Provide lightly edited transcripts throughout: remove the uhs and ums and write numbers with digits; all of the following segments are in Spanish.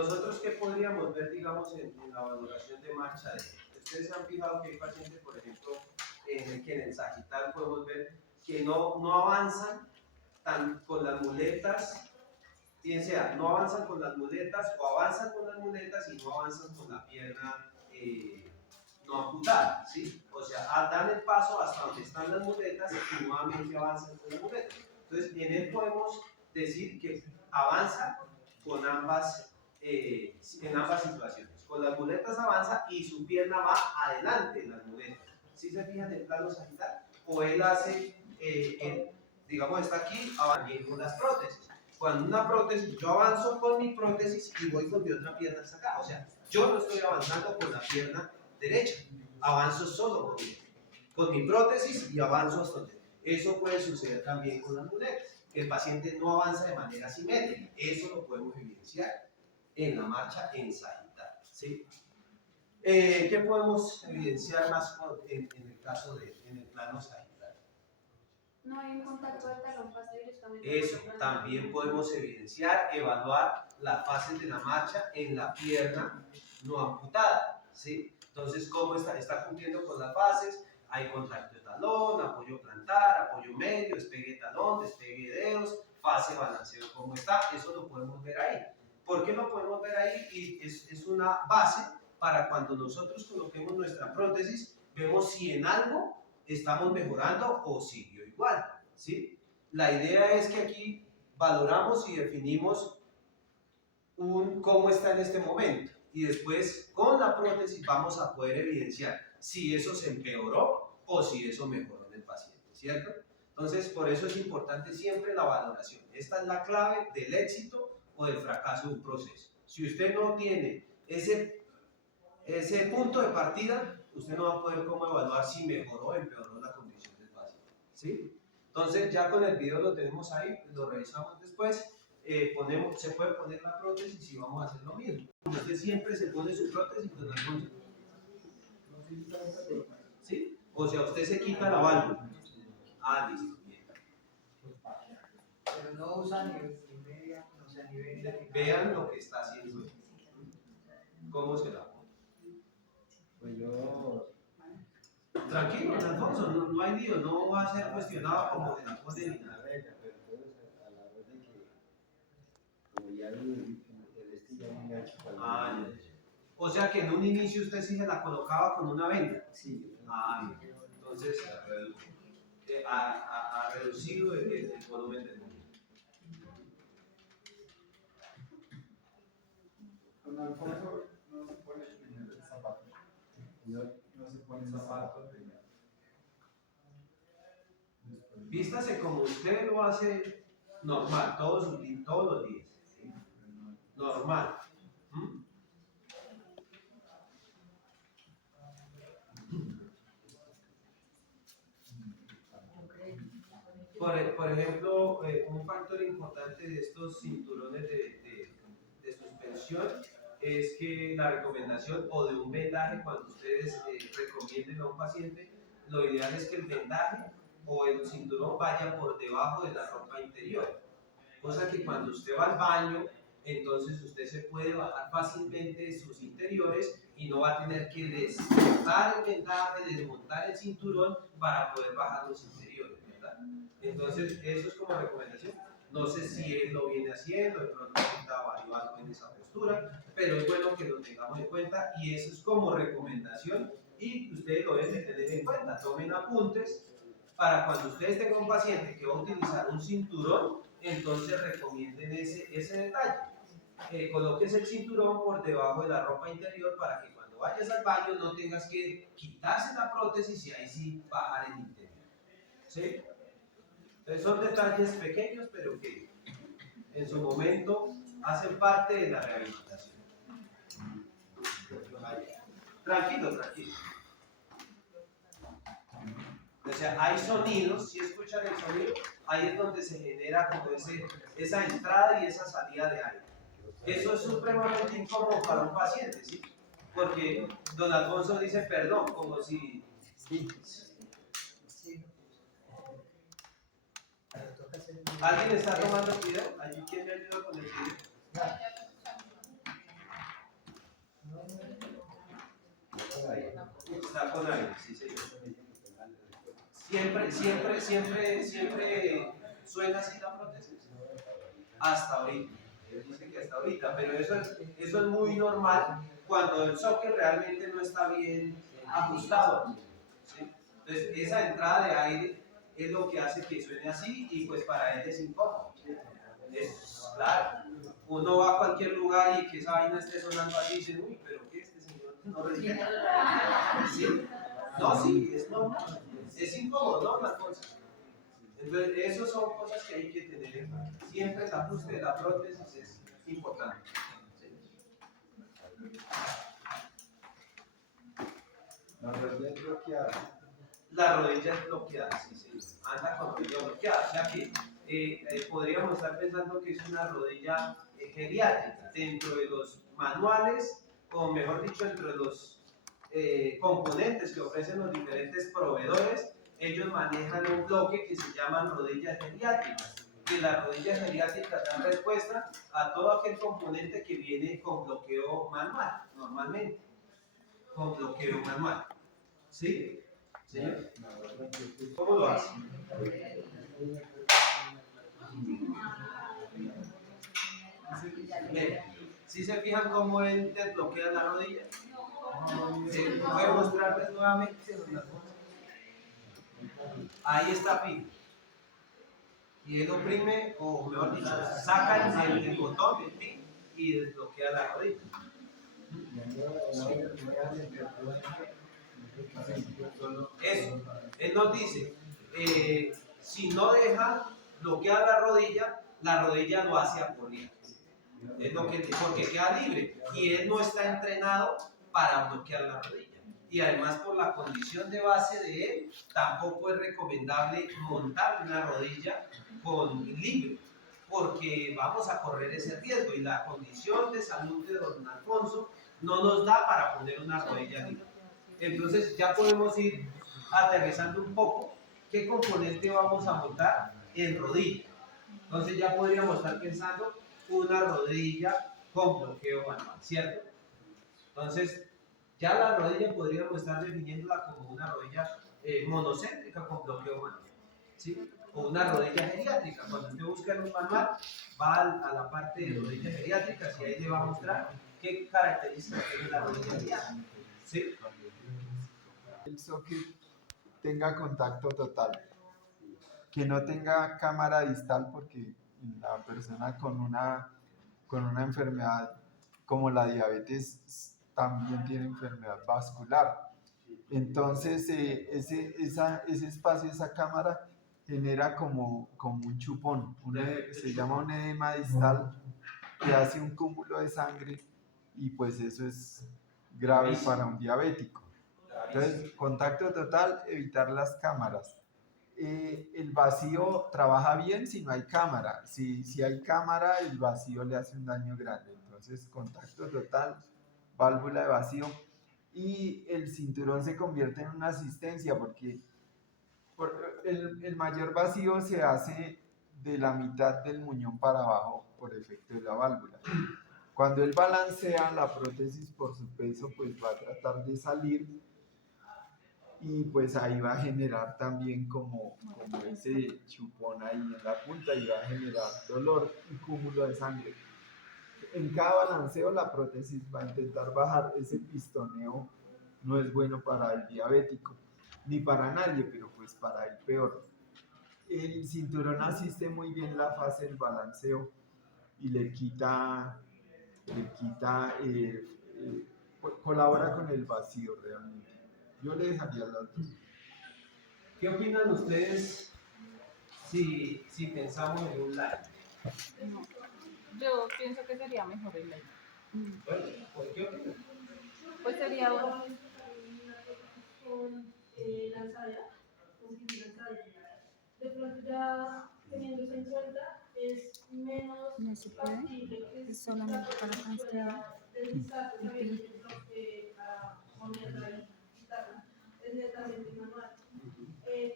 Nosotros, ¿qué podríamos ver, digamos, en la valoración de marcha de? Ustedes se han fijado que hay pacientes, por ejemplo, que en el sagital podemos ver que no avanzan tan con las muletas, bien sea, no avanzan con las muletas o avanzan con las muletas y no avanzan con la pierna no amputada, ¿sí? O sea, dan el paso hasta donde están las muletas y nuevamente avanzan con las muletas. Entonces, en él podemos decir que avanza con en ambas situaciones. Con las muletas avanza y su pierna va adelante en las muletas. ¿Sí se fijan en el plano sagital? O él hace, digamos, está aquí, avanza con las prótesis. Cuando una prótesis, yo avanzo con mi prótesis y voy con mi otra pierna hasta acá. O sea, yo no estoy avanzando con la pierna derecha, avanzo solo con mi prótesis y avanzo hasta donde. Eso puede suceder también con las muletas, que el paciente no avanza de manera simétrica. Eso lo podemos evidenciar en la marcha en sagital, ¿sí? ¿Qué podemos evidenciar más en el caso en el plano sagital? No hay un contacto del talón pasa directamente. Eso, también podemos evidenciar, evaluar las fases de la marcha en la pierna no amputada, ¿sí? Entonces, ¿cómo está cumpliendo con las fases? Hay contacto de talón, apoyo plantar, apoyo medio, despegue de talón, despegue de dedos, fase balanceo, ¿cómo está? Eso lo podemos ver ahí. ¿Por qué lo podemos ver ahí? Y es una base para cuando nosotros coloquemos nuestra prótesis, vemos si en algo estamos mejorando o siguió igual, ¿sí? La idea es que aquí valoramos y definimos cómo está en este momento y después con la prótesis vamos a poder evidenciar si eso se empeoró o si eso mejoró en el paciente, ¿cierto? Entonces, por eso es importante siempre la valoración. Esta es la clave del éxito o del fracaso de un proceso. Si usted no tiene ese punto de partida, usted no va a poder cómo evaluar si mejoró o empeoró la condición del paciente, ¿sí? Entonces, ya con el video lo tenemos ahí, lo revisamos después. Se puede poner la prótesis y vamos a hacer lo mismo. Usted siempre se pone su prótesis con la prótesis. ¿Sí? O sea, usted se quita la válvula. Ah, listo, bien. Pero no usan ni media, o sea, ni venda. Vean lo que está haciendo él. ¿Cómo se la pone? Pues yo. Tranquilo, Alfonso, no hay lío, no va a ser cuestionado como se la pone ni nada. A la vez de que, como ya el estilo ya me engancha con Ah, ya. O sea que en un inicio usted sí se la colocaba con una venda. Sí. Ah, bien. Entonces ha reducido el volumen del movimiento. Con Alfonso no se pone el zapato. No se pone el zapato. Vístase como usted lo hace normal, todos los días. ¿Sí? Normal. ¿Mm? Por ejemplo, un factor importante de estos cinturones de suspensión es que la recomendación o de un vendaje, cuando ustedes recomienden a un paciente, lo ideal es que el vendaje o el cinturón vaya por debajo de la ropa interior. Cosa que cuando usted va al baño, entonces usted se puede bajar fácilmente sus interiores y no va a tener que desmontar el vendaje, desmontar el cinturón para poder bajar los interiores, ¿verdad? Entonces, eso es como recomendación. No sé si él lo viene haciendo, de pronto está variando en esa postura, pero es bueno que lo tengamos en cuenta y eso es como recomendación y ustedes lo deben de tener en cuenta. Tomen apuntes para cuando ustedes tengan un paciente que va a utilizar un cinturón, entonces recomienden ese detalle. Coloques el cinturón por debajo de la ropa interior para que cuando vayas al baño no tengas que quitarse la prótesis y ahí sí bajar el interior. ¿Sí? Entonces son detalles pequeños, pero que en su momento hacen parte de la rehabilitación. Tranquilo, tranquilo. O sea, hay sonidos, si escuchan el sonido, ahí es donde se genera como esa entrada y esa salida de aire. Eso es supremamente incómodo para un paciente, ¿sí? Porque don Alfonso dice perdón, como si... Sí. ¿Alguien está tomando el video? ¿Allí quién me ayuda con el video? con aire. Está con aire, sí, señor. Siempre suena así la prótesis. Hasta ahorita. Él dice que hasta ahorita, pero eso es muy normal cuando el socket realmente no está bien ajustado. ¿Sí? Entonces, esa entrada de aire es lo que hace que suene así y pues para él es incómodo. Es claro. Uno va a cualquier lugar y que esa vaina esté sonando así y dice, uy, pero ¿qué este señor no respeta? ¿Sí? No, sí, es normal. Es incómodo, ¿no? Las cosas. Entonces, esas son cosas que hay que tener en cuenta. Siempre el ajuste de la prótesis es importante. ¿Sí? La rodilla es bloqueada. La rodilla es bloqueada, sí, sí. Anda con rodilla bloqueada. O sea que podríamos estar pensando que es una rodilla geriátrica dentro de los manuales, o mejor dicho, dentro de los componentes que ofrecen los diferentes proveedores. Ellos manejan un bloque que se llaman rodillas geriátricas. Que las rodillas geriátricas dan respuesta a todo aquel componente que viene con bloqueo manual, normalmente. Con bloqueo manual. ¿Sí? ¿Señor? ¿Cómo lo hace? Bien. ¿Sí se fijan cómo él desbloquea la rodilla? Voy a mostrarles nuevamente. Ahí está fijo. Y él oprime, o mejor dicho, saca el botón, el pin, y desbloquea la rodilla. Eso. Él nos dice, si no deja bloquear la rodilla lo hace apoyar. Es lo que, porque queda libre. Y él no está entrenado para bloquear la rodilla. Y además por la condición de base de él, tampoco es recomendable montar una rodilla con libre, porque vamos a correr ese riesgo y la condición de salud de don Alfonso no nos da para poner una rodilla libre. Entonces ya podemos ir aterrizando un poco qué componente vamos a montar en rodilla. Entonces ya podríamos estar pensando una rodilla con bloqueo manual, ¿cierto? Entonces ya la rodilla podríamos estar definiéndola como una rodilla monocéntrica con bloqueo manual, ¿sí? O una rodilla geriátrica. Cuando usted busca en un manual, va a la parte de rodillas geriátricas y ahí le va a mostrar qué características tiene la rodilla geriátrica, ¿sí? El socket tenga contacto total, que no tenga cámara distal, porque la persona con una enfermedad como la diabetes también tiene enfermedad vascular. Entonces, ese espacio, esa cámara genera como un chupón, se llama un edema distal, que hace un cúmulo de sangre y pues eso es grave para un diabético. Entonces, contacto total, evitar las cámaras. El vacío trabaja bien si no hay cámara. Si hay cámara, el vacío le hace un daño grande. Entonces, contacto total, válvula de vacío. Y el cinturón se convierte en una asistencia porque el mayor vacío se hace de la mitad del muñón para abajo por efecto de la válvula. Cuando él balancea la prótesis por su peso, pues va a tratar de salir y pues ahí va a generar también como ese chupón ahí en la punta y va a generar dolor y cúmulo de sangre. En cada balanceo la prótesis va a intentar bajar. Ese pistoneo no es bueno para el diabético, ni para nadie, pero pues para el peor. El cinturón asiste muy bien la fase del balanceo y colabora con el vacío realmente. Yo le dejaría las dos. ¿Qué opinan ustedes si pensamos en un live? No. Yo pienso que sería mejor el live. Bueno, ¿por qué opinan? Pues sería bueno. Con lanzadera, con fibra lanzadera. De pronto ya teniendo eso en cuenta, es menos No se puede, factible que es solamente para construir. deslizar, para ponerla y quitarla. Es netamente manual.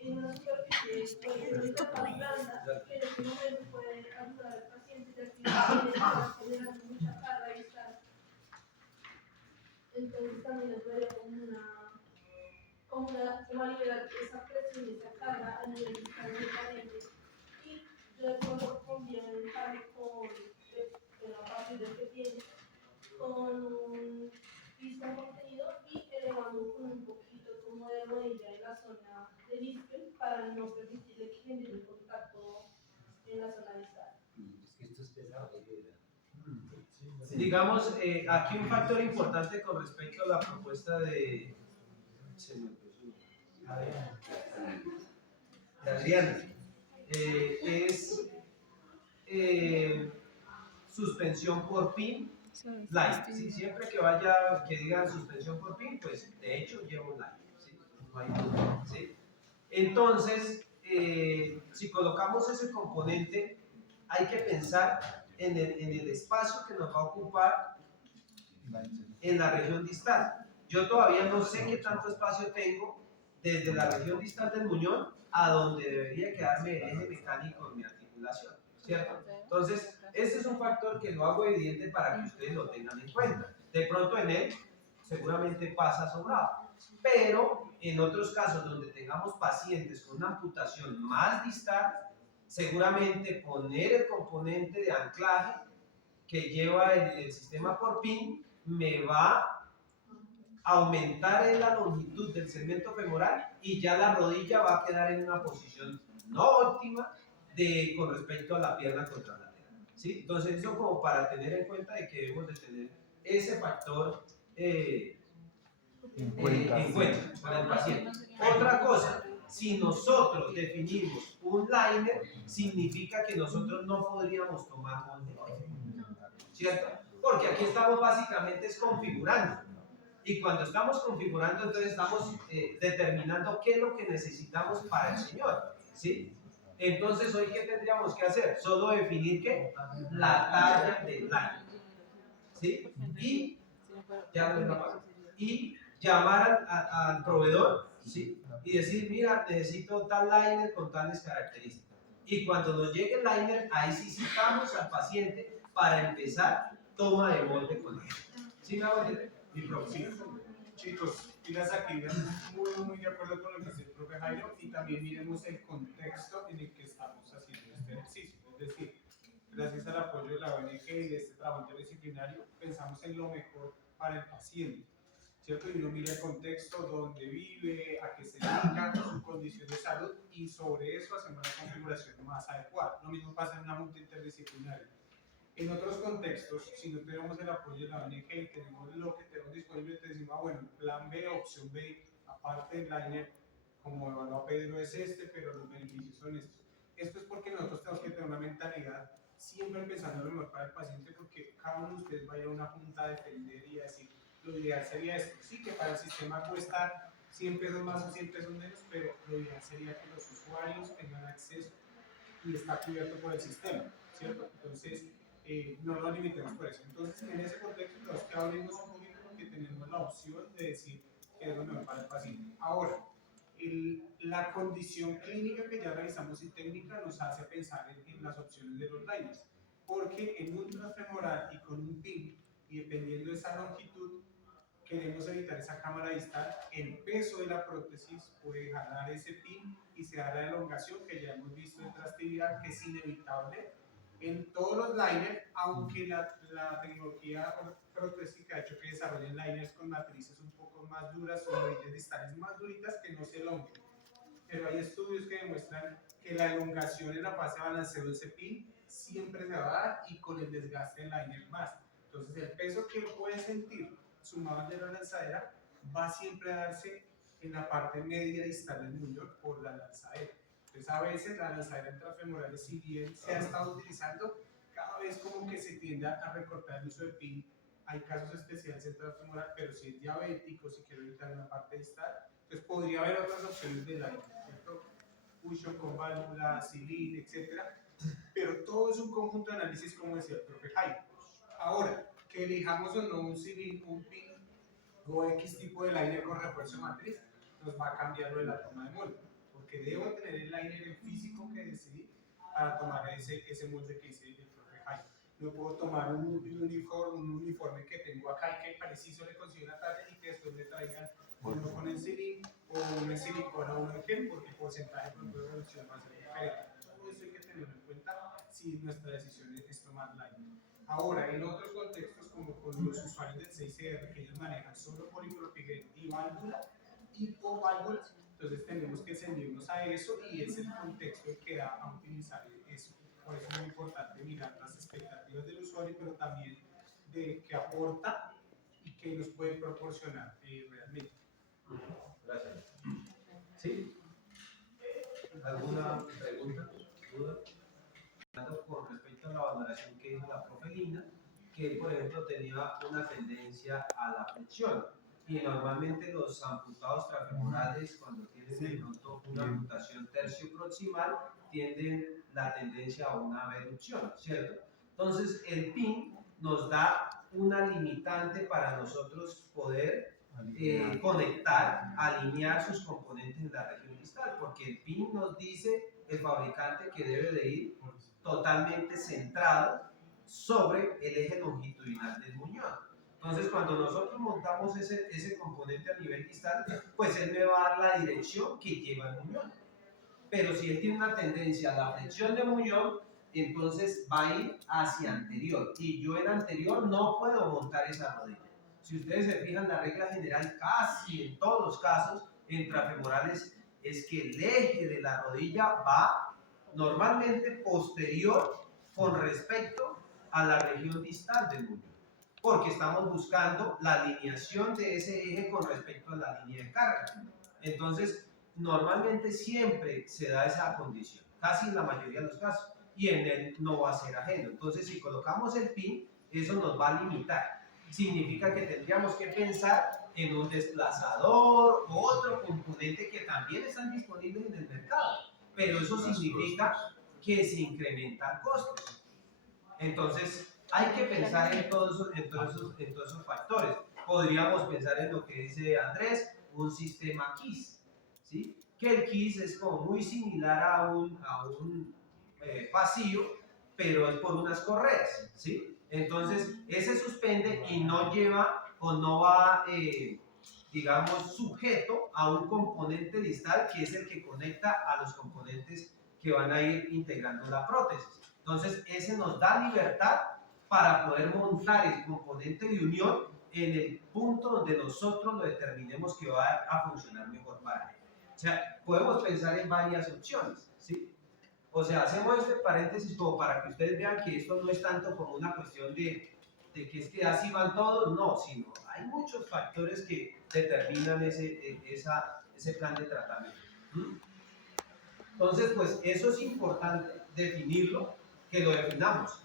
Tiene una superficie más blanda que en este momento puede ayudar al paciente ya que está generando mucha carga y está. Entonces también es como una como a liberar esa presión y esa carga a nivel distal del paciente. Y yo de pronto conviene un cambio a partir del que tiene, con un piso contenido y elevando con un poquito como de rodilla en la zona del isquion para no permitirle que genere un contacto en la zona distal. Es que esto es pesado, ¿verdad? Digamos, aquí un factor importante con respecto a la propuesta de, se me olvidó su nombre, de Adriana, es suspensión por PIN light. ¿Sí? Siempre que vaya, que digan suspensión por PIN, pues de hecho llevo light. ¿Sí? No hay duda. ¿Sí? Entonces, si colocamos ese componente, hay que pensar en el espacio que nos va a ocupar en la región distal. Yo todavía no sé qué tanto espacio tengo desde la región distal del muñón a donde debería quedarme el eje mecánico de mi articulación, ¿cierto? Entonces, ese es un factor que lo hago evidente para que ustedes lo tengan en cuenta. De pronto en él seguramente pasa sobrado, pero en otros casos donde tengamos pacientes con una amputación más distal, seguramente poner el componente de anclaje que lleva el sistema por pin me va a aumentar en la longitud del segmento femoral y ya la rodilla va a quedar en una posición no óptima con respecto a la pierna contralateral. ¿Sí? Entonces eso como para tener en cuenta de que debemos de tener ese factor en cuenta para el paciente. Otra cosa, si nosotros definimos un liner, significa que nosotros no podríamos tomar molde, ¿cierto? Porque aquí estamos básicamente configurando. Y cuando estamos configurando, entonces estamos determinando qué es lo que necesitamos para el señor, ¿sí? Entonces, ¿hoy qué tendríamos que hacer? Solo definir ¿qué? La talla del liner, ¿sí? Y ya no la y llamar al proveedor, ¿sí? Y decir, mira, necesito tal liner con tales características. Y cuando nos llegue el liner, ahí sí citamos al paciente para empezar toma de molde con él. ¿Sí me hago entender? Mi profesión. Chicos, pilas aquí, muy de acuerdo con lo que dice el profe Jairo y también miremos el contexto en el que estamos haciendo este ejercicio. Es decir, gracias al apoyo de la ONG y de este trabajo interdisciplinario, pensamos en lo mejor para el paciente, ¿cierto? Y uno mira el contexto, dónde vive, a qué se dedica, su condición de salud y sobre eso hacemos la configuración más adecuada. Lo mismo pasa en una junta interdisciplinaria. En otros contextos, si no tenemos el apoyo de la ONG y tenemos lo que tenemos disponible, te decimos, bueno, plan B, opción B, aparte del liner, como evaluó Pedro, es este, pero los beneficios son estos. Esto es porque nosotros tenemos que tener una mentalidad siempre pensando lo mejor para el paciente, porque cada uno de ustedes va a ir a una junta a defender y a decir, lo ideal sería esto. Sí, que para el sistema cuesta 100 pesos más o 100 pesos menos, pero lo ideal sería que los usuarios tengan acceso y está cubierto por el sistema, ¿cierto? Entonces, no lo limitemos por eso. Entonces, en ese contexto, tenemos que abrirnos un poquito porque tenemos la opción de decir qué es lo mejor para el paciente. Ahora, la condición clínica que ya revisamos y técnica nos hace pensar en las opciones de los liners, porque en un transfemoral y con un PIN, y dependiendo de esa longitud, queremos evitar esa cámara distal, el peso de la prótesis puede jalar ese pin y se da la elongación que ya hemos visto en trastibial, que es inevitable en todos los liners, aunque la tecnología protésica ha hecho que desarrollen liners con matrices un poco más duras o rodillas distales más duritas que no se elonguen. Pero hay estudios que demuestran que la elongación en la fase de balanceo de ese pin siempre se va a dar y con el desgaste del liner más. Entonces el peso que puede sentir sumado al de la lanzadera va siempre a darse en la parte media distal del muñón por la lanzadera. Entonces a veces la lanzadera intrafemoral, si bien se ha estado utilizando, cada vez como que se tiende a recortar el uso de PIN. Hay casos especiales intrafemoral, pero si es diabético, si quiere evitar una parte distal, entonces podría haber otras opciones de liner, ¿cierto? Cushion con válvula, silín, etc. Pero todo es un conjunto de análisis, como decía el profe Jaime. Ahora, que elijamos o no un civil, un PIN o X tipo de liner con refuerzo matriz, nos va a cambiar lo de la toma de molde, porque debo tener el liner en físico que decidí para tomar ese molde que hice el profe Jaime. No puedo tomar un uniforme que tengo acá y que preciso le consigo una talla y que después me traigan uno con Ensilin o un Ensilicona o uno en gel, porque el porcentaje de reducción va a ser diferente. Todo eso hay que tenerlo en cuenta si nuestra decisión es tomar Lightning. Ahora, en otros contextos, como con los usuarios del 6CR, que ellos manejan solo polipropilén y válvula, y o válvulas, entonces tenemos que ceñirnos a eso y es el contexto el que da a utilizar eso. Por eso es muy importante mirar las expectativas del usuario, pero también de qué aporta y qué nos puede proporcionar realmente. Gracias. ¿Sí? ¿Alguna pregunta? ¿Duda? Con respecto a la valoración que hizo la profe Lina, que por ejemplo tenía una tendencia a la flexión. Y normalmente los amputados trafemorales, cuando tienen de pronto una amputación tercio-proximal, tienden la tendencia a una abducción, ¿cierto? Entonces, el PIN nos da una limitante para nosotros poder conectar, alinear sus componentes en la región distal, porque el PIN nos dice el fabricante que debe de ir totalmente centrado sobre el eje longitudinal del muñón. Entonces, cuando nosotros montamos ese componente a nivel distal, pues él me va a dar la dirección que lleva el muñón. Pero si él tiene una tendencia a la flexión de muñón, entonces va a ir hacia anterior. Y yo en anterior no puedo montar esa rodilla. Si ustedes se fijan, la regla general casi en todos los casos intrafemorales es que el eje de la rodilla va normalmente posterior con respecto a la región distal del muñón, porque estamos buscando la alineación de ese eje con respecto a la línea de carga. Entonces, normalmente siempre se da esa condición, casi en la mayoría de los casos, y en él no va a ser ajeno. Entonces, si colocamos el pin, eso nos va a limitar. Significa que tendríamos que pensar en un desplazador o otro componente que también están disponibles en el mercado, pero eso significa que se incrementan costos. Entonces, hay que pensar en todos esos factores. Podríamos pensar en lo que dice Andrés, un sistema KISS, ¿sí? Que el KISS es como muy similar a un pasillo, pero es por unas correas, ¿sí? Entonces, ese suspende y no lleva o no va, digamos, sujeto a un componente distal que es el que conecta a los componentes que van a ir integrando la prótesis. Entonces, ese nos da libertad para poder montar el componente de unión en el punto donde nosotros lo determinemos que va a funcionar mejor para él. O sea, podemos pensar en varias opciones, ¿sí? O sea, hacemos este paréntesis como para que ustedes vean que esto no es tanto como una cuestión de que es que así van todos, no, sino hay muchos factores que determinan ese plan de tratamiento. Entonces, pues eso es importante definirlo, que lo definamos.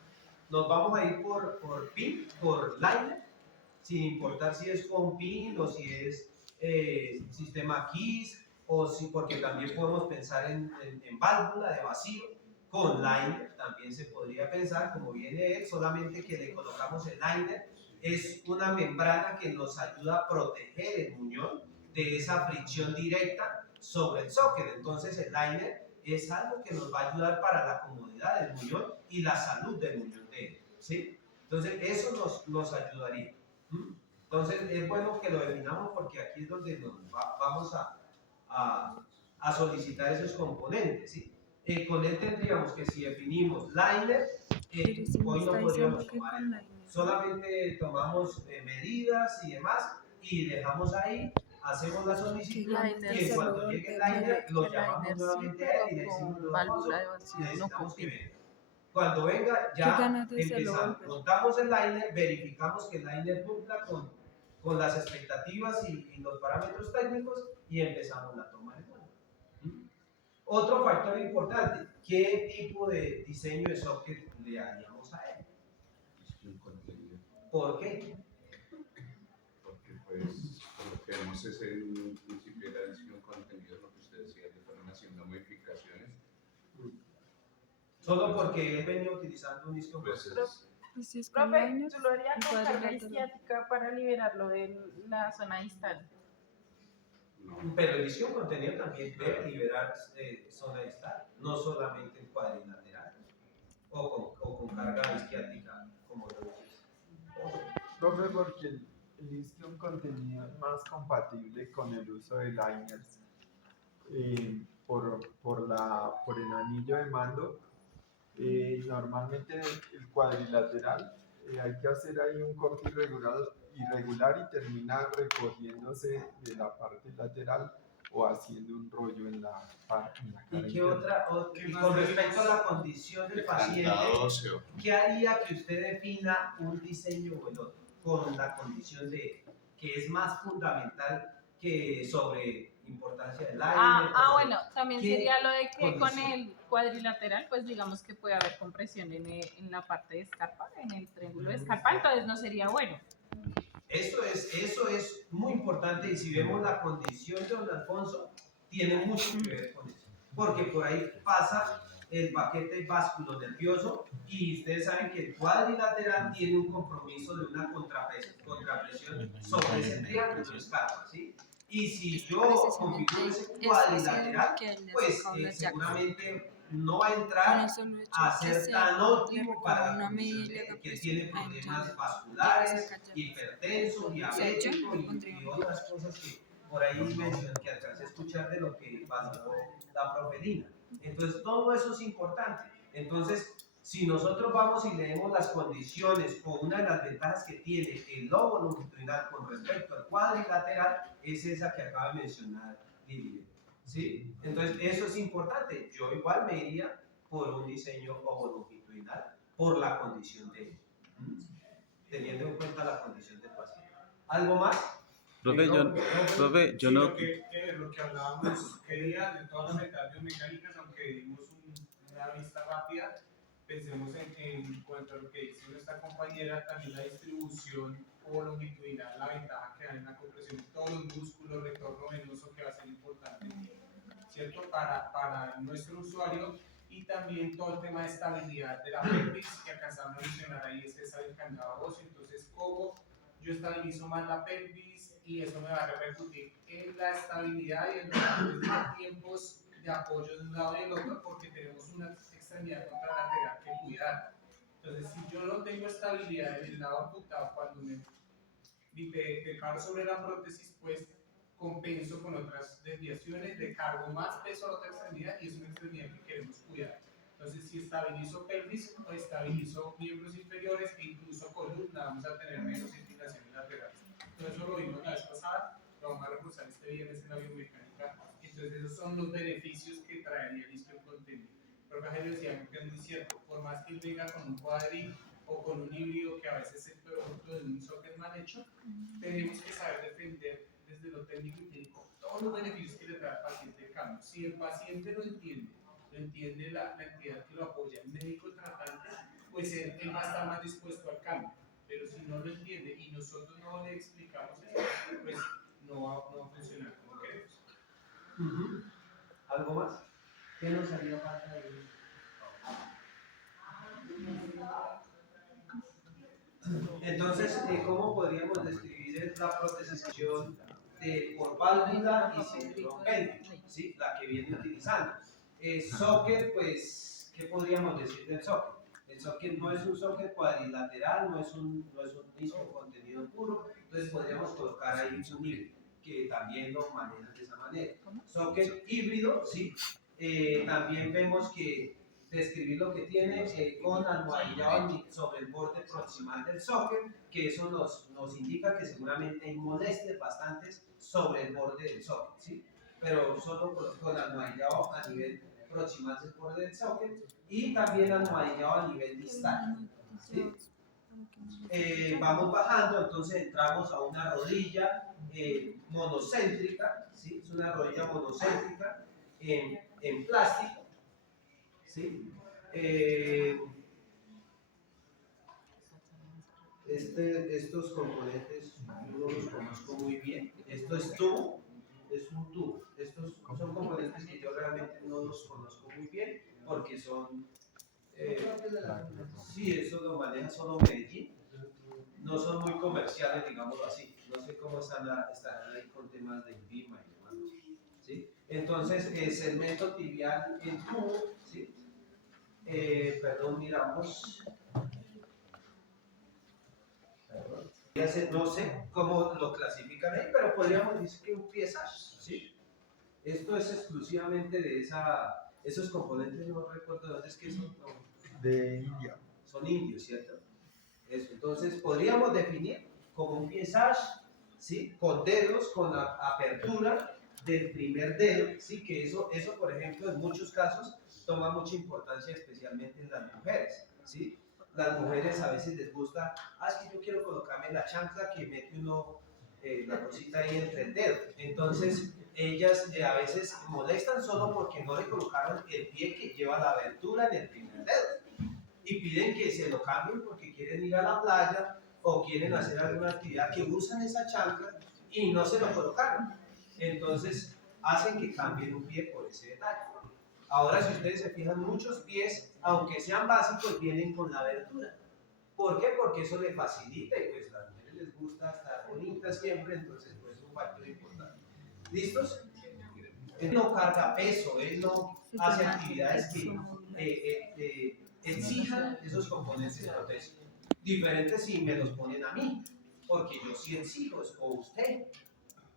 Nos vamos a ir por PIN, por liner, sin importar si es con PIN o si es sistema KISS, o si, porque también podemos pensar en válvula de vacío, con liner también se podría pensar, como viene él, solamente que le colocamos el liner, es una membrana que nos ayuda a proteger el muñón de esa fricción directa sobre el socket. Entonces el liner es algo que nos va a ayudar para la comodidad del muñón y la salud del muñón de él, ¿sí? Entonces eso nos ayudaría. Entonces es bueno que lo definamos porque aquí es donde vamos a solicitar esos componentes, ¿sí? Con él tendríamos que, si definimos liner, hoy no podríamos tomar el, solamente tomamos medidas y demás y dejamos ahí, hacemos la solicitud y en cuanto llegue el liner lo llamamos nuevamente a él y le decimos necesitamos que venga. Cuando venga ya empezamos, montamos el liner, verificamos que el liner cumpla con las expectativas y los parámetros técnicos y empezamos la toma de vuelo. Otro factor importante, ¿qué tipo de diseño de socket le haríamos a él? ¿Por qué? Porque pues lo que vemos es el principio de la discusión contenido, lo que usted decía, que fueron haciendo modificaciones. Solo porque él venía utilizando un disco. Pues Profe, yo lo haría con carga isquiática para liberarlo de la zona distal. no. Pero el disco contenido también debe liberar zona distal, no solamente el cuadrilateral o con carga isquiática, como lo dices. Profe, porque elige un contenido más compatible con el uso de liners por el anillo de mando. Normalmente el cuadrilateral hay que hacer ahí un corte irregular y termina recogiéndose de la parte lateral o haciendo un rollo en la cara ¿Y qué interna. y con respecto a la condición del paciente, Candado óseo. qué haría que usted defina un diseño o el otro? Con la condición de que es más fundamental que sobre importancia del aire. Bueno, también ¿Qué sería lo de que con condición? el cuadrilateral, pues digamos que puede haber compresión en la parte de escarpa, en el triángulo de escarpa, entonces no sería bueno. Eso es muy importante y si vemos la condición de don Alfonso, tiene mucho que ver con eso. Porque por ahí pasa el paquete vasculonervioso y ustedes saben que el cuadrilateral tiene un compromiso de una contrapresión sobre ese triángulo de escarpa, ¿sí? Y si yo configuro ese cuadrilateral, pues seguramente no va a entrar a ser tan óptimo para la condición que tiene problemas vasculares, hipertenso, diabético y otras cosas que por ahí mencioné, que alcancé a escuchar de lo que valoró la profelina. Entonces todo eso es importante. Entonces, si nosotros vamos y leemos las condiciones o una de las ventajas que tiene el lobo longitudinal con respecto al cuadrilateral, es esa que acaba de mencionar Lili. ¿Sí? Entonces, eso es importante. Yo igual me iría por un diseño lobo longitudinal por la condición de él, teniendo en cuenta la condición del paciente. ¿Algo más? Profe, yo no... Lo que hablábamos quería de todas las etapas biomecánicas, aunque dimos una vista rápida, pensemos en cuanto a lo que dice nuestra compañera, también la distribución o longitudinal, la ventaja que da en la compresión de todos los músculos, retorno venoso que va a ser importante, ¿cierto? Para nuestro usuario, y también todo el tema de estabilidad de la pelvis, que alcanzamos a mencionar ahí, es esa del candado óseo. Entonces, ¿cómo yo estabilizo más la pelvis? Y eso me va a repercutir en la estabilidad y en los tiempos de apoyo de un lado y del otro, porque tenemos una extremidad contralateral que cuidar. Entonces, si yo no tengo estabilidad en el lado amputado, cuando me paro sobre la prótesis, pues compenso con otras desviaciones, le cargo más peso a la otra extremidad y es una extremidad que queremos cuidar. Entonces, si estabilizo pelvis o estabilizo miembros inferiores e incluso columna, vamos a tener menos inclinaciones laterales. Entonces, eso lo vimos la vez pasada, lo vamos a reforzar este viernes en la biomecánica. Entonces, esos son los beneficios que traería el isquio contenido. Pero acá yo decía que es muy cierto, por más que él venga con un cuadri o con un híbrido que a veces es producto de un socket mal hecho, tenemos que saber defender desde lo técnico y clínico todos los beneficios que le trae al paciente el cambio. Si el paciente lo entiende la entidad que lo apoya, el médico tratante, pues él va a estar más dispuesto al cambio. Pero si no lo entiende y nosotros no le explicamos eso, pues no va a funcionar como queremos. ¿Algo más? ¿Qué nos haría falta de eso? Entonces, ¿cómo podríamos describir la protesización por válvula y cinturón péndulo? ¿Sí? La que viene utilizando. Socket, pues, ¿qué podríamos decir del socket? El socket no es un socket cuadrilateral, no es un disco contenido puro, entonces podríamos colocar ahí un híbrido, que también lo manejan de esa manera. Socket híbrido, ¿sí? También vemos que describir lo que tiene con almohadillado sobre el borde proximal del socket, que eso nos indica que seguramente hay molestias bastantes sobre el borde del socket, ¿sí? Pero solo con almohadillado a nivel proximal del borde del socket y también almohadillado a nivel distal, ¿sí? Vamos bajando, entonces entramos a una rodilla monocéntrica, ¿sí? Es una rodilla monocéntrica en plástico, ¿sí? Estos componentes no los conozco muy bien. Esto es tubo, es un tubo. Estos son componentes que yo realmente no los conozco muy bien porque son... sí, eso lo maneja solo Medellín. No son muy comerciales, digámoslo así. No sé cómo estarán ahí con temas de INVIMA y demás. ¿Sí? Entonces, segmento tibial en tubo, ¿sí? Perdón, miramos. No sé cómo lo clasifican ahí, pero podríamos decir que un piezage, ¿sí? Esto es exclusivamente de esos componentes, no recuerdo de dónde es que son. De India. Son indios, ¿cierto? Eso. Entonces, podríamos definir como un piezage, ¿sí? Con dedos, con la apertura del primer dedo, ¿sí? Que eso, por ejemplo, en muchos casos toma mucha importancia, especialmente en las mujeres, ¿sí? Las mujeres a veces les gusta, es que yo quiero colocarme la chancla que mete uno la cosita ahí entre el dedo. Entonces, ellas a veces molestan solo porque no le colocaron el pie que lleva la abertura en el primer dedo. Y piden que se lo cambien porque quieren ir a la playa o quieren hacer alguna actividad que usan esa chancla y no se lo colocaron. Entonces, hacen que cambien un pie por ese detalle. Ahora, si ustedes se fijan, muchos pies, aunque sean básicos, vienen con la abertura. ¿Por qué? Porque eso les facilita y pues a las mujeres les gusta estar bonitas siempre, entonces pues es un factor importante. ¿Listos? Él no carga peso, él no hace actividades que exijan esos componentes protésicos. Diferente si me los ponen a mí, porque yo sí exijo, o usted,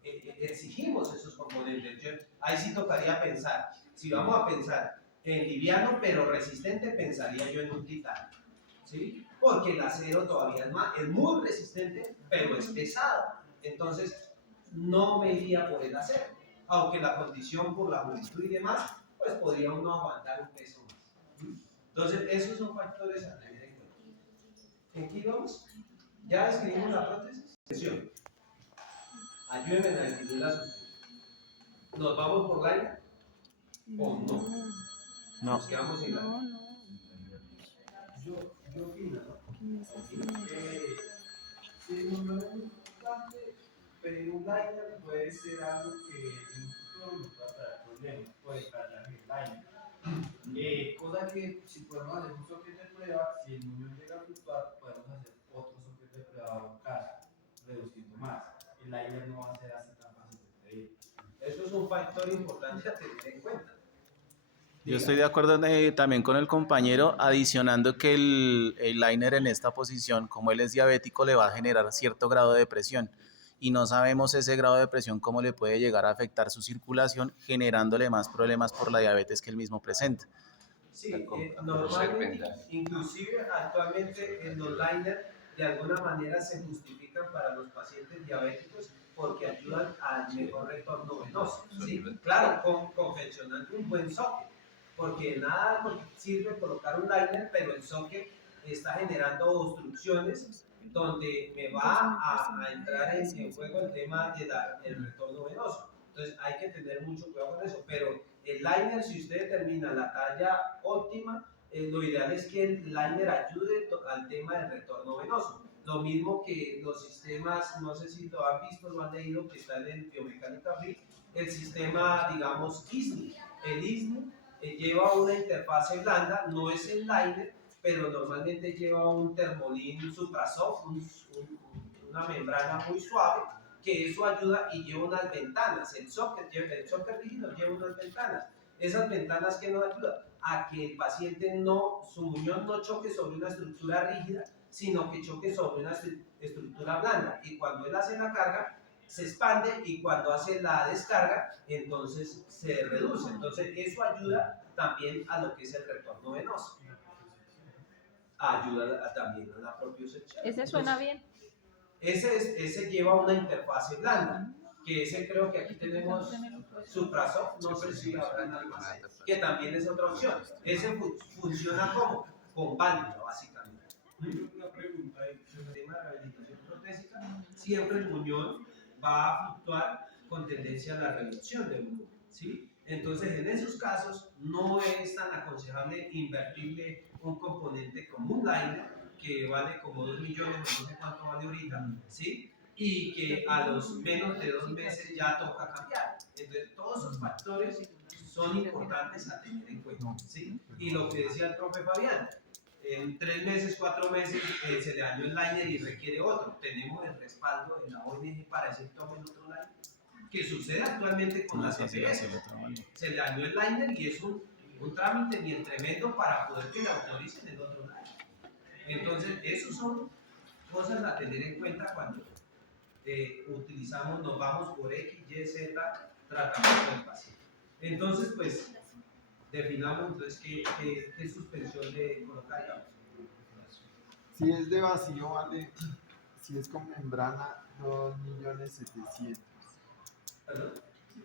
exigimos esos componentes. Ahí sí tocaría pensar. Si vamos a pensar en liviano pero resistente, pensaría yo en un titanio, ¿sí? Porque el acero todavía es muy resistente, pero es pesado. Entonces, no me iría por el acero. Aunque la condición por la juventud y demás, pues podría uno aguantar un peso más. Entonces, esos son factores a tener en cuenta. ¿En qué vamos? ¿Ya escribimos la prótesis? Atención. Ayúdenme a definir las ustedes. ¿Nos vamos por line o no? Nos quedamos sin line. Yo opino, ¿no? Sí, no es muy importante, pero un liner puede ser algo que en un futuro nos va a traer problemas, puede cambiar el liner. Cosa que si podemos hacer un socket de prueba, si el muñón llega a fluctuar, podemos hacer otro socket de prueba en casa, reduciendo más. El liner no va a ser así tan fácil de pedir. Eso es un factor importante a tener en cuenta. Yo estoy de acuerdo también con el compañero, adicionando que el liner en esta posición, como él es diabético, le va a generar cierto grado de presión y no sabemos ese grado de presión cómo le puede llegar a afectar su circulación, generándole más problemas por la diabetes que él mismo presenta. Sí, normalmente, inclusive actualmente en los liners de alguna manera se justifican para los pacientes diabéticos porque ayudan al mejor retorno venoso, ¿sí? Claro, confeccionando un buen socket, porque nada sirve colocar un liner, pero el socket está generando obstrucciones donde me va a entrar en juego el tema del retorno venoso. Entonces hay que tener mucho cuidado con eso, pero el liner, si usted determina la talla óptima, lo ideal es que el liner ayude al tema del retorno venoso. Lo mismo que los sistemas, no sé si lo han visto, lo han leído, que está en el Biomecánica Free, el sistema, digamos, ISNI. El ISNI lleva una interfase blanda, no es el liner, pero normalmente lleva un termolín suprasoft, una membrana muy suave, que eso ayuda y lleva unas ventanas. El socket rígido lleva unas ventanas. Esas ventanas que nos ayudan a que el paciente su muñón no choque sobre una estructura rígida, sino que choque sobre una estructura blanda. Y cuando él hace la carga, se expande y cuando hace la descarga, entonces se reduce. Entonces eso ayuda también a lo que es el retorno venoso. Ayuda también a la propiocepción. ¿Ese suena bien? Ese lleva una interfase blanda, que ese creo que aquí tenemos Suprasoft, no sé si habrán algo más, que también es otra opción. Ese funciona como con válvula, básicamente. Una pregunta ahí. El tema de rehabilitación protésica, siempre el muñón va a fluctuar con tendencia a la reducción del muñón, ¿sí? Entonces, en esos casos, no es tan aconsejable invertirle un componente como un liner, que vale como 2 millones, no sé cuánto vale ahorita, ¿sí? Y que a los menos de 2 meses ya toca cambiar. Entonces, todos esos factores son importantes a tener en cuenta, ¿sí? Y lo que decía el profe Fabián, en 3 meses, 4 meses se le dañó el liner y requiere otro. Tenemos el respaldo de la ONG para decir tomen otro liner, que sucede actualmente con las EPS. Se le dañó el liner y es un trámite bien tremendo para poder que le autoricen el otro liner. Entonces, esos son cosas a tener en cuenta cuando nos vamos por X, Y, Z tratamiento del paciente. Entonces, pues, definamos entonces qué suspensión de colocar. Si es de vacío, vale, si es con membrana, 2.700.000. ¿Perdón?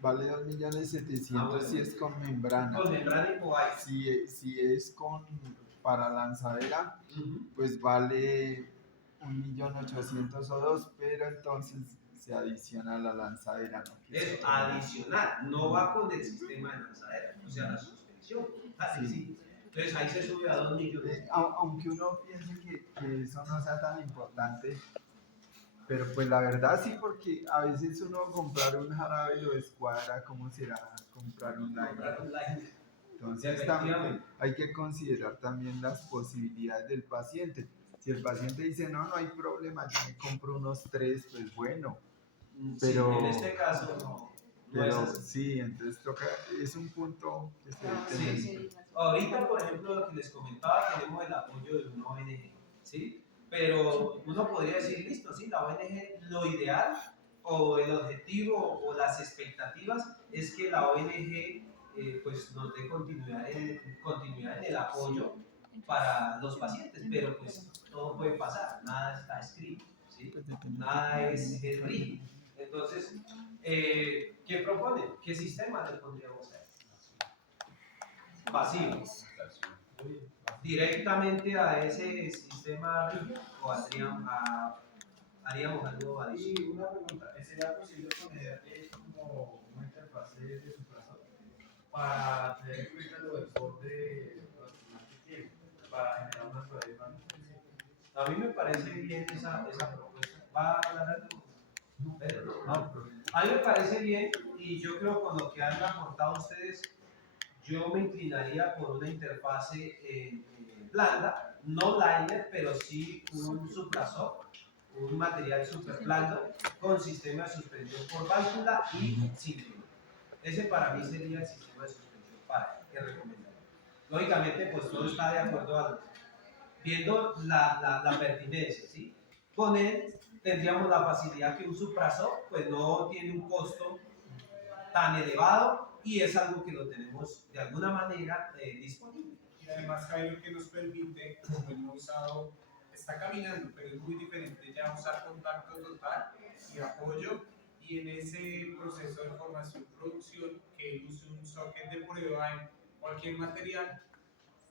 Vale 2.700.000 bueno. si es con membrana. Con membrana y coaxial. Si es para lanzadera, pues vale 1.800.000 o 2, pero entonces se adiciona la lanzadera, ¿no? Es adicional, no va con el sistema de lanzadera, o sea, la suspensión. Así sí. Entonces ahí se sube a 2 millones. Aunque uno piense que eso no sea tan importante, pero pues la verdad sí, porque a veces uno comprar un jarabe lo descuadra, ¿cómo será comprar un liner? Entonces también hay que considerar también las posibilidades del paciente. Si el paciente dice, no hay problema, yo me compro unos 3, pues bueno. Pero sí, en este caso no. Pero sí, entonces es un punto que se debe tener. Sí. Ahorita, por ejemplo, lo que les comentaba, tenemos el apoyo de una ONG, ¿sí? Pero uno podría decir, listo, sí, la ONG, lo ideal o el objetivo o las expectativas es que la ONG pues nos dé continuidad en el apoyo para los pacientes, pero pues todo puede pasar, nada está escrito, ¿sí? Nada es rígido. Entonces, ¿qué proponen? ¿Qué sistema le pondríamos a él? Pasivo. ¿Directamente a ese sistema rígido o haríamos algo adicional? Y una pregunta, ¿sería posible poner como una interfaz de suplasor para tener en cuenta lo del borde que tiene, para generar una prueba? A mí me parece bien esa propuesta. ¿Va a hablar algo? A mí me parece bien y yo creo con lo que han aportado ustedes, yo me inclinaría por una interfase blanda, no liner, pero sí un suplasor, un material super blando con sistema de suspensión por válvula y cinturón. Ese para mí sería el sistema de suspensión que recomendaría. Lógicamente, pues todo está de acuerdo viendo la pertinencia, ¿sí? Con él tendríamos la facilidad que un suplasor pues no tiene un costo tan elevado y es algo que lo tenemos de alguna manera disponible. Y además Jairo que nos permite, como hemos usado, está caminando, pero es muy diferente ya usar contacto total y apoyo, y en ese proceso de formación-producción que use un socket de prueba en cualquier material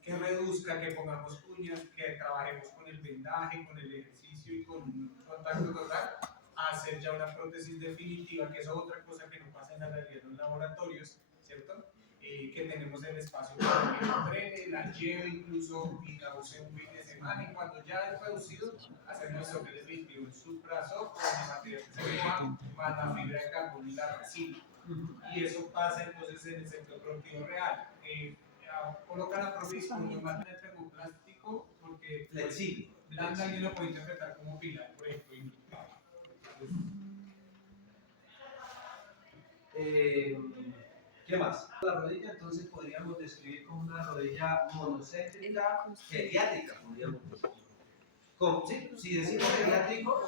que reduzca, que pongamos cuñas, que trabajemos con el vendaje, con el ejercicio y con un contacto total, a hacer ya una prótesis definitiva, que es otra cosa que no pasa en la realidad en los laboratorios, ¿cierto? Que tenemos el espacio para que entrene, la lleve incluso y la use un fin de semana, y cuando ya es reducido, hacemos lo que les definitivo, un suplasor con el material que se llama manafibra de carbono y la resina. Y eso pasa entonces en el sector productivo real. Colocan la prótesis con un material termoplástico porque flexible. Blanda alguien lo puede interpretar como pilar, por ejemplo. ¿Qué más? La rodilla entonces podríamos describir como una rodilla monocéntrica geriátrica, podríamos decir. Sí, si decimos geriátrico,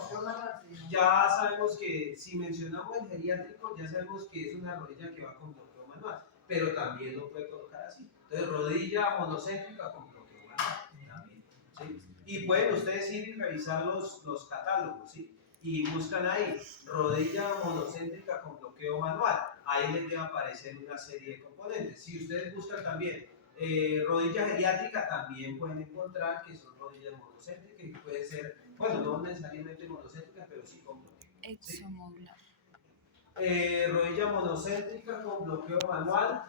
ya sabemos que si mencionamos el geriátrico, ya sabemos que es una rodilla que va con bloqueo manual, pero también lo puede colocar así. Entonces, rodilla monocéntrica con bloqueo manual también, ¿sí? Y pueden ustedes ir y revisar los catálogos, ¿sí? Y buscan ahí, rodilla monocéntrica con bloqueo manual. Ahí les debe aparecer una serie de componentes. Si ustedes buscan también rodilla geriátrica, también pueden encontrar que son rodillas monocéntricas y puede ser, bueno, no necesariamente monocéntricas, pero sí con bloqueo. Exomodular. Rodilla monocéntrica con bloqueo manual,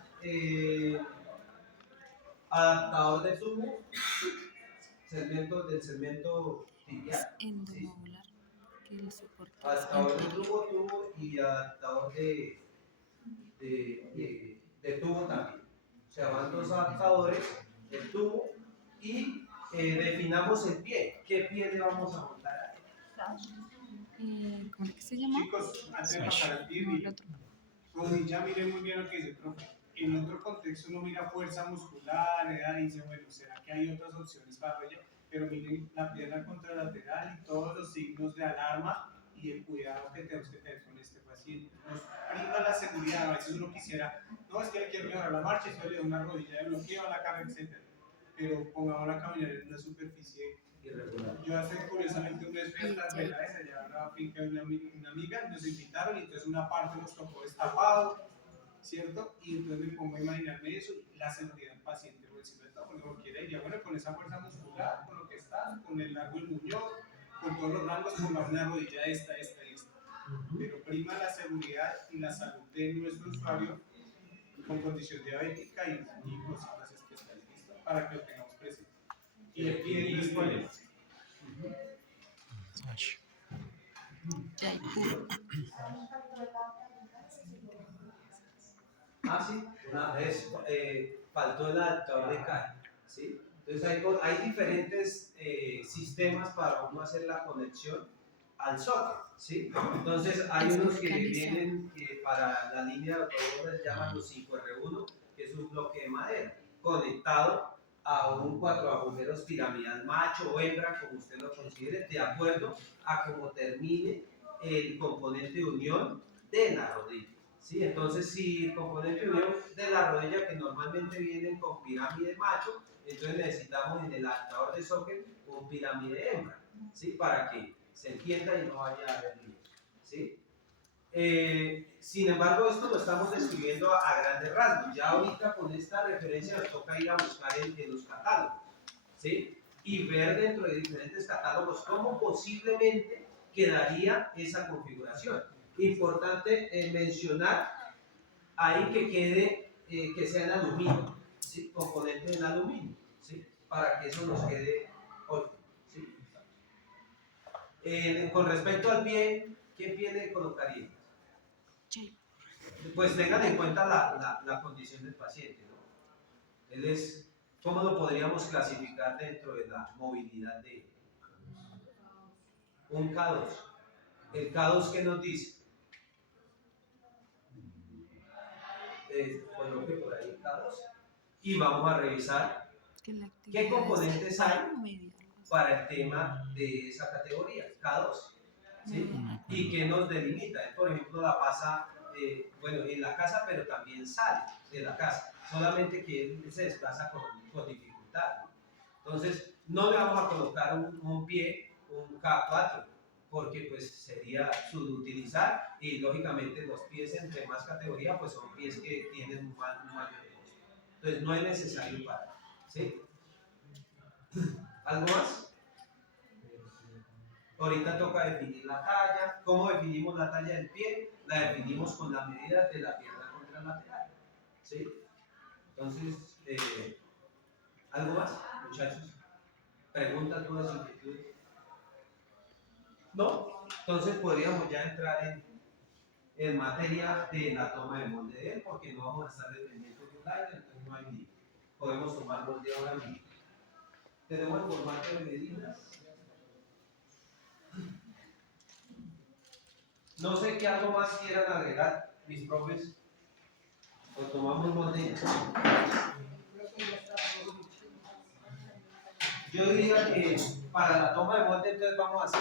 adaptador de tubo, del segmento tibial. Endomodular. Que el soporte es Adaptador de tubo y adaptador de tubo también. O sea, van dos adaptadores, el tubo, y definamos el pie. ¿Qué pie le vamos a montar ahí? ¿Cómo es que se llama? Chicos, antes de pasar al pie, rodilla, miren muy bien lo que dice el profe. En otro contexto uno mira fuerza muscular, edad, y dice, bueno, ¿será que hay otras opciones para rodilla? pero miren la pierna contralateral y todos los signos de alarma y el cuidado que tenemos que tener con este paciente. Nos prima la seguridad, a veces uno quisiera, no, es que le quiero mejorar la marcha, eso le da una rodilla de bloqueo a la carga, etc. Pero pongámosla a caminar en una superficie irregular. Yo hace curiosamente un mes fui a Las Vegas, allá en la finca de una amiga, nos invitaron y entonces una parte nos tocó destapado, ¿cierto? Y entonces me pongo a imaginarme eso, la seguridad del paciente, por decirlo de porque no quiere ir, bueno, con esa fuerza muscular, con lo que está, con el largo del muñón, con todos los rangos, pongamos una rodilla esta y esta. Pero prima la seguridad y la salud de nuestro usuario con condición diabética y cositas especialistas para que lo tengamos presente. Y el pie no es cuál. Ah, sí, una vez faltó el adaptador de caja, ¿sí? Entonces hay diferentes sistemas para uno hacer la conexión al socket, ¿sí? Entonces hay unos que vienen para la línea de autobuses, llaman los 5R1, que es un bloque de madera conectado a un 4 agujeros piramidal macho o hembra, como usted lo considere, de acuerdo a cómo termine el componente de unión de la rodilla. ¿Sí? Entonces, si el componente de unión de la rodilla, que normalmente vienen con pirámide macho, entonces necesitamos en el adaptador de socket un pirámide hembra, ¿sí? Para que se entienda y no vaya a haber líos, ¿sí? Sin embargo, esto lo estamos describiendo a grandes rasgos. Ya ahorita con esta referencia nos toca ir a buscar en los catálogos, ¿sí? Y ver dentro de diferentes catálogos cómo posiblemente quedaría esa configuración. Importante mencionar ahí que quede, que sea en aluminio, ¿sí? Componente en aluminio, ¿sí? Para que eso nos quede óptimo, ¿sí? Con respecto al pie, ¿qué pie le colocaría? Pues tengan en cuenta la condición del paciente, ¿no? Él es, ¿cómo lo podríamos clasificar dentro de la movilidad de él? Un K2. ¿El K2 qué nos dice? Coloque por ahí K2 y vamos a revisar qué componentes hay para el tema de esa categoría, K2, ¿sí? Y qué nos delimita. Él, por ejemplo, la pasa, bueno, en la casa, pero también sale de la casa, solamente que él se desplaza con dificultad. Entonces, no le vamos a colocar un pie, un K4, porque pues sería subutilizar y lógicamente los pies entre más categoría pues son pies que tienen un mayor costo. Entonces no es necesario para, ¿sí? ¿Algo más? Ahorita toca definir la talla. ¿Cómo definimos la talla del pie? La definimos con las medidas de la pierna contralateral, ¿sí? Entonces, ¿algo más, muchachos? ¿Preguntas, dudas, inquietudes? ¿No? Entonces podríamos ya entrar en materia de la toma de molde de él, porque no vamos a estar dependientes de un liner, entonces no hay lío. Podemos tomar molde ahora mismo. Tenemos el formato de medidas. No sé qué algo más quieran agregar, mis profes. O tomamos molde. Yo diría que para la toma de molde entonces vamos a hacer